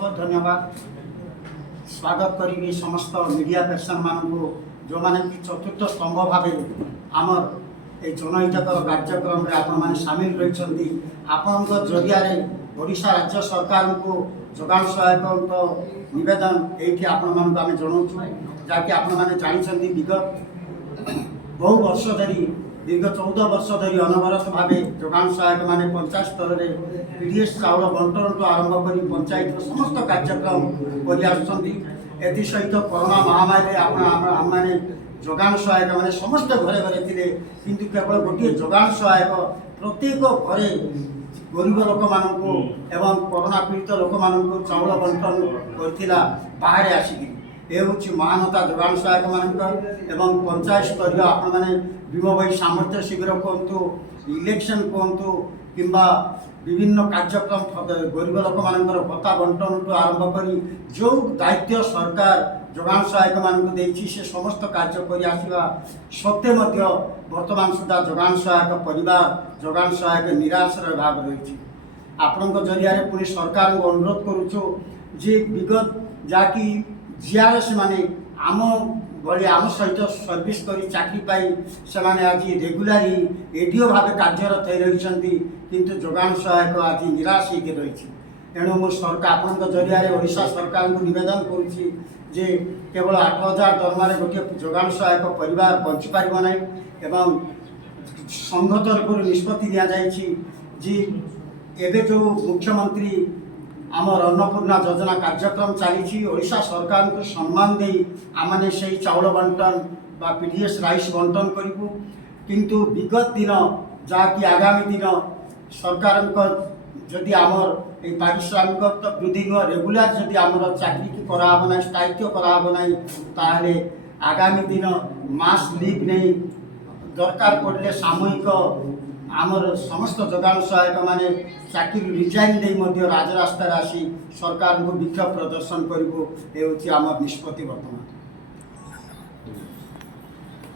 बहुत धन्यवाद स्वागत करी समस्त मीडिया पर्सन मानू जो मैंने कि चतुर्थ स्तंभ भाव आमर ये जनहितकर कार्यक्रम में आपण सामिल रही आपण जरिया ओडिशा राज्य सरकार को जोगान सहायक नवेदन ये आपण आम जनाऊँ जहाँकि आपण मैंने जानते विगत बहु वर्ष धरी दीर्घ 14 वर्ष धरी अनवरत भाव जोगान सहायक मैंने पंचायत स्तर में पीडीएस चाउल बंटन तो आरंभ कर पंचायत समस्त कार्यक्रम कर सहित कोरोना महामारी आम जोगान सहायक मैंने समस्त घरे घरे थे किंतु केवल गोटे जोगान सहायक प्रत्येक घरे गरीब लोक मानू एवं कोरोना पीड़ित लोक मानू चाउल बंटन करथिला बाहर आसिक ये हूँ महानता जोगान सहायक मान पंचायत स्तर आपण मैंने भीम भाई सामर्थ्य शिविर कहतु इलेक्शन कहतु किंबा विभिन्न कार्यक्रम गरीब लोक मानकर भत्ता बंटन टू आरंभ कर जो दायित्व सरकार जोगान सहायक मानक देछि से समस्त कार्य कर आसवा सत्वे वर्तमान सुधा जोगान सहायक परिवार जोगान सहायक निराशर भाव रही आपण जरिया पुणी सरकार को अनुरोध करुचु जे विगत जहाँकि जीआरएस माने आम भली आम सहित सर्विस कर चाकरी पाई से आज रेगुलारी एडीओ भाव कार्यरत हो रही किंतु जोगान सहायक आज निराश होकर रही तेणु मु सरकार आपण जरिया ओडिशा सरकार को निवेदन करुच्ची जे केवल 8,000 दरमार गोटे जोगान सहायक परिवार बंची पार ना एवं संघ तरफ निष्पत्ति दि एवं जो मुख्यमंत्री आमर अन्नपूर्णा योजना कार्यक्रम चली ओडिशा सरकार को सम्मान दे आमने से चाउल बंटन बा पीडीएस राइस बंटन करूँ किंतु विगत दिन जहाँकि आगामी दिन सरकार जदि आमर पारिश्रमिक तो वृद्धि नुह रेगुलार जदि आमर चाकरी की कराब ना स्थायित्व कराब ना ताहले आगामी दिन मास लीव नहीं दरकार पड़े सामूहिक आमर समस्त जोगान सहायक माने चाकरी रिजाइन दे राजरास्तार आसी सरकार को विक्षोभ प्रदर्शन करूँ ये आम निष्पत्ति वर्तमान।